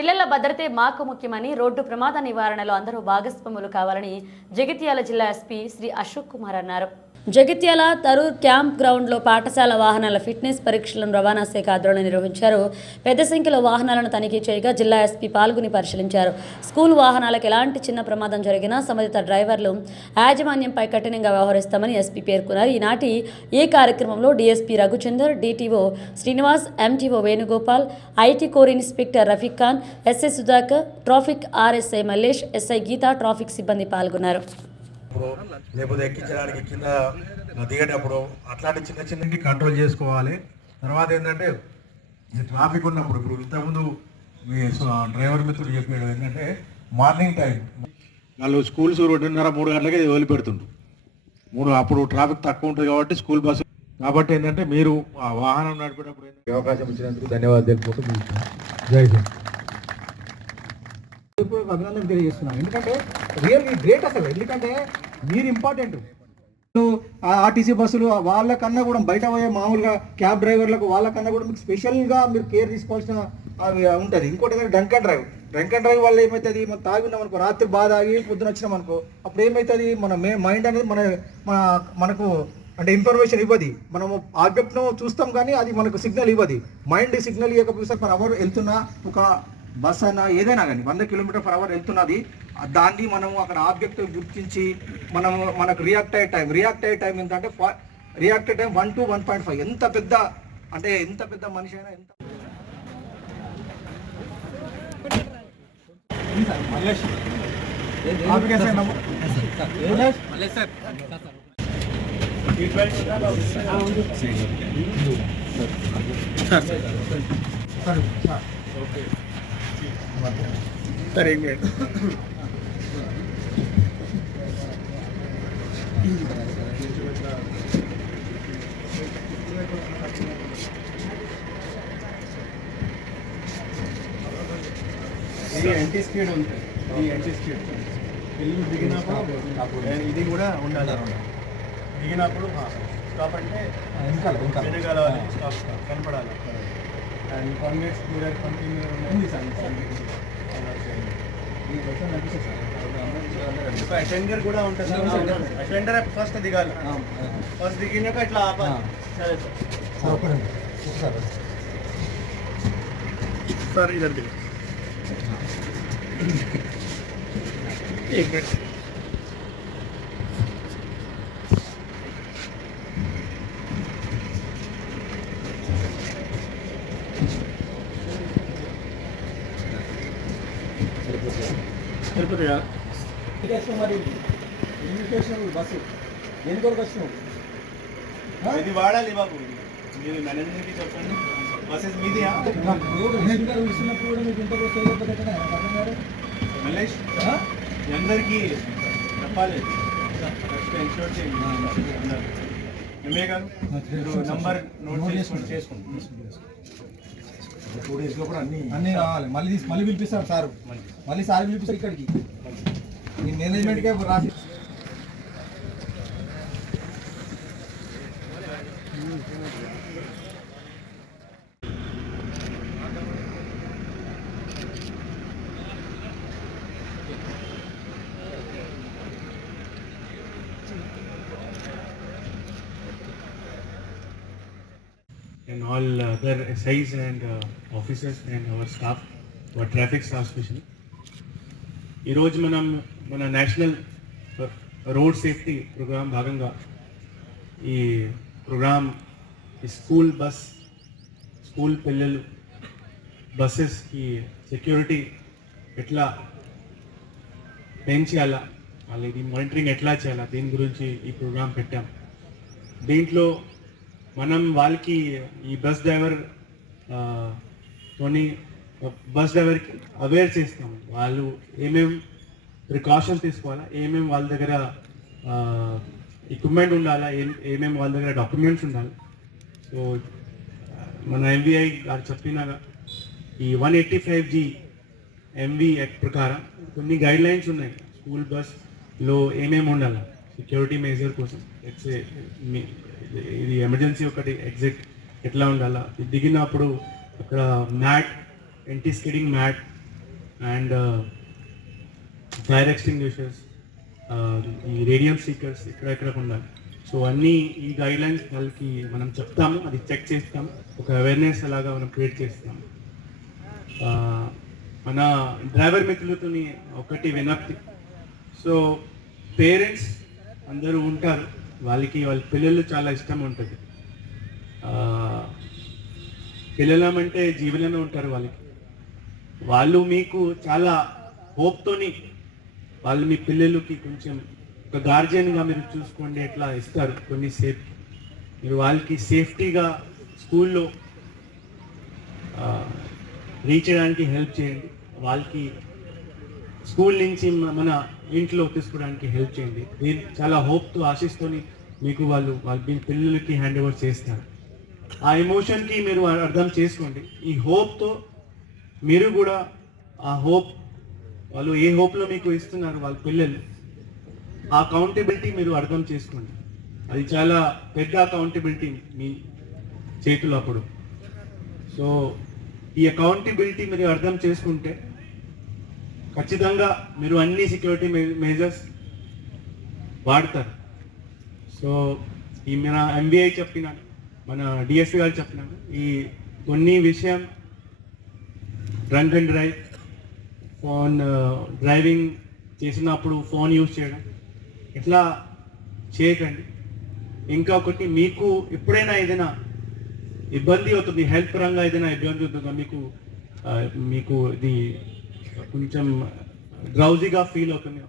పిల్లల భద్రతే మాకు ముఖ్యమని రోడ్డు ప్రమాద నివారణలో అందరూ భాగస్వాములు కావాలని జగిత్యాల జిల్లా ఎస్పీ శ్రీ అశోక్ కుమార్ అన్నారు. జగిత్యాల తరూర్ క్యాంప్ గ్రౌండ్లో పాఠశాల వాహనాల ఫిట్నెస్ పరీక్షలను రవాణా శాఖ ఆధ్వర్యంలో నిర్వహించారు. పెద్ద సంఖ్యలో వాహనాలను తనిఖీ చేయగా జిల్లా ఎస్పీ పాల్గొని పరిశీలించారు. స్కూల్ వాహనాలకు ఎలాంటి చిన్న ప్రమాదం జరిగినా సంబంధిత డ్రైవర్లు యాజమాన్యంపై కఠినంగా వ్యవహరిస్తామని ఎస్పీ పేర్కొన్నారు. ఈనాటి ఈ కార్యక్రమంలో DSP Raghuchander DTO Srinivas MTO Venugopal IT core inspector Rafiq Khan SI Sudhakar traffic RSI Mallesh SI Geetha traffic సిబ్బంది పాల్గొన్నారు. లేకపోతే ఎక్కించడానికి కింద దిగేటప్పుడు అట్లాంటి చిన్న చిన్నవి కంట్రోల్ చేసుకోవాలి. తర్వాత ఏంటంటే ఈ ట్రాఫిక్ ఉన్నప్పుడు ఇప్పుడు ఇంతకుముందు మీ డ్రైవర్ మిత్రుడు చెప్పాడు ఏంటంటే మార్నింగ్ టైం వాళ్ళు స్కూల్స్ రెండున్నర మూడు గంటలకి వదిలిపెడుతుండ్రు మూడు అప్పుడు ట్రాఫిక్ తక్కువ ఉంటుంది కాబట్టి స్కూల్ బస్సు. కాబట్టి ఏంటంటే మీరు ఆ వాహనం నడిపేటప్పుడు ఏంటంటే అవకాశం ఇచ్చినందుకు ధన్యవాదాలు ముగిస్తున్నాను. జై హింద్. అభినందన తెలియజేస్తున్నాం ఎందుకంటే రియల్లీ గ్రేట్ అసలు. ఎందుకంటే మీరు ఇంపార్టెంట్ ఆర్టీసీ బస్సులు వాళ్ళకన్నా కూడా బయట పోయే మామూలుగా క్యాబ్ డ్రైవర్లకు వాళ్ళకన్నా కూడా మీకు స్పెషల్గా మీరు కేర్ తీసుకోవాల్సిన ఉంటుంది. ఇంకోటి ఏంటంటే drunk and drive drunk and drive వల్ల ఏమవుతుంది మనం తాగినాం అనుకో రాత్రి బాధ ఆగి పొద్దున వచ్చినాం అనుకో అప్పుడు ఏమవుతుంది మన మే మైండ్ అనేది మన మన మనకు అంటే ఇన్ఫర్మేషన్ ఇవ్వదు. మనము ఆబ్జెక్ట్ను చూస్తాం కానీ అది మనకు సిగ్నల్ ఇవ్వదు. మైండ్ సిగ్నల్ ఇవ్వకపోతే మనం అవర్ వెళ్తున్నా ఒక బస్ అయినా ఏదైనా కానీ వంద కిలోమీటర్ పర్ అవర్ వెళ్తున్నది. దాన్ని మనము అక్కడ ఆబ్జెక్ట్ గుర్తించి మనము మనకు రియాక్ట్ అయ్యే టైం రియాక్ట్ అయ్యే టైం ఎంత అంటే రియాక్ట్ అయ్యే time one two one point five ఎంత పెద్ద అంటే ఎంత పెద్ద మనిషి అయినా ఎంత ఇది యాంటీ స్పీడ్ ఉంది ఇది యాంటీ స్పీడ్ ఇల్లు దిగినప్పుడు ఇది కూడా ఉండాలి దిగినప్పుడు స్టాప్ అంటే వెనకాల వెనకాల. వెనకాల స్టాప్ కనపడాలి. అండ్ కాన్వెక్స్ మిరర్ కంటిన్యూ ఉంది అటెండర్ కూడా ఉంటుంది. అటెండర్ ఫస్ట్ దిగాలి. ఫస్ట్ దిగినాక ఇట్లా ఆపాలి సరే సార్. సార్ ఇద్దరు దిగు एक मिनट సరిపోతుందా మరి ఇన్విటేషన్ బస్సు దేని కొరకు వచ్చినావు ఇది వాడాలి బాబు ఇది మీరు మేనేజ్మెంట్కి చెప్పండి బస్సెస్ మీది స్పీకర్ ఇస్తున్నప్పుడు కూడా మీకు కాదు. మల్లేష్? మీ అందరికీ చెప్పాలి. ఫస్ట్ చేయండి. అందరు. ఎంఏ గారు మీరు నంబర్ నోట్ చేసుకోండి. టూ డేస్లో కూడా అన్ని అన్నీ కావాలి మళ్ళీ తీసి మళ్ళీ పిలిపిస్తాం సార్. మళ్ళీ. సార్ పిలిపిస్తారు ఇక్కడికి. ఈ మేనేజ్మెంట్కే రాసి and all other SIs and uh, officers and our staff, our traffic staff especially. ఈరోజు మనం మన నేషనల్ రోడ్ సేఫ్టీ ప్రోగ్రాం భాగంగా ఈ ప్రోగ్రామ్ ఈ స్కూల్ బస్ స్కూల్ పిల్లలు బస్సెస్కి సెక్యూరిటీ ఎట్లా పెంచాలా వాళ్ళకి మానిటరింగ్ ఎట్లా చేయాలా దీని గురించి ఈ ప్రోగ్రాం పెట్టాం దీంట్లో మనం వాళ్ళకి ఈ బస్ డ్రైవర్ కొన్ని తోని బస్ డ్రైవర్కి అవేర్ చేస్తాం వాళ్ళు ఏమేం ప్రికాషన్స్ తీసుకోవాలా ఏమేమి వాళ్ళ దగ్గర ఎక్విప్మెంట్ ఉండాలా ఏం ఏమేమి వాళ్ళ దగ్గర డాక్యుమెంట్స్ ఉండాలి. సో మన ఎంవిఐ గారు చెప్పిన ఈ one eighty five G MV act ప్రకారం కొన్ని గైడ్ లైన్స్ ఉన్నాయి. స్కూల్ బస్లో ఏమేమి ఉండాలి సెక్యూరిటీ మెజర్ కోసం లెట్స్ ఇది ఎమర్జెన్సీ ఒకటి ఎగ్జిట్ ఎట్లా ఉండాలా? ఇది దిగినప్పుడు అక్కడ mat anti skidding mat and uh, fire extinguishers uh, ఈ రేడియం స్పీకర్స్ ఎక్కడెక్కడ ఉండాలి? సో అన్నీ ఈ గైడ్ లైన్స్ వాళ్ళకి మనం చెప్తాము అది చెక్ చేస్తాం ఒక అవేర్నెస్ అలాగా మనం క్రియేట్ చేస్తాం. Uh, మన డ్రైవర్ మిత్రులతో ఒకటి వినప్తి. సో పేరెంట్స్ అందరూ ఉంటారు. వాళ్ళకి వాళ్ళ పిల్లలు చాలా ఇష్టం ఉంటుంది. పిల్లలమంటే జీవనమే ఉంటారు వాళ్ళకి. వాళ్ళు మీకు చాలా హోప్తోని వాళ్ళు మీ పిల్లలకి కొంచెం ఒక గార్జియన్గా మీరు చూసుకోండి ఎట్లా ఇస్తారు కొన్ని సేఫ్ మీరు వాళ్ళకి సేఫ్టీగా స్కూల్లో రీచ్ చేయడానికి హెల్ప్ చేయండి. వాళ్ళకి స్కూల్ నుంచి మన ఇంట్లో తీసుకోవడానికి హెల్ప్ చేయండి. నేను చాలా హోప్తో ఆశిస్తూని మీకు వాళ్ళు వాళ్ళ మీ పిల్లలకి హ్యాండ్ ఓవర్ చేస్తారు. ఆ ఎమోషన్కి మీరు అర్థం చేసుకోండి. ఈ హోప్తో మీరు కూడా ఆ హోప్ వాళ్ళు ఏ హోప్లో మీకు ఇస్తున్నారు వాళ్ళ పిల్లలు ఆ అకౌంటబిలిటీ మీరు అర్థం చేసుకోండి. అది చాలా పెద్ద అకౌంటబిలిటీ మీ చేతులు అప్పుడు. సో ఈ అకౌంటబిలిటీ మీరు అర్థం చేసుకుంటే ఖచ్చితంగా మీరు అన్ని సెక్యూరిటీ మెజర్స్ వాడతారు. సో ఈ మన ఎంబీఐ చెప్పిన మన డిఎస్పీ గారు చెప్పిన ఈ కొన్ని విషయం drunk and drive phone driving చేసినప్పుడు ఫోన్ యూజ్ చేయడం ఇట్లా చేయకండి. ఇంకా ఒకటి మీకు ఎప్పుడైనా ఏదైనా ఇబ్బంది అవుతుంది హెల్త్ పరంగా ఏదైనా ఇబ్బంది అవుతుందా మీకు మీకు ఇది కొంచెం డ్రౌజీగా ఫీల్ అవుతుంది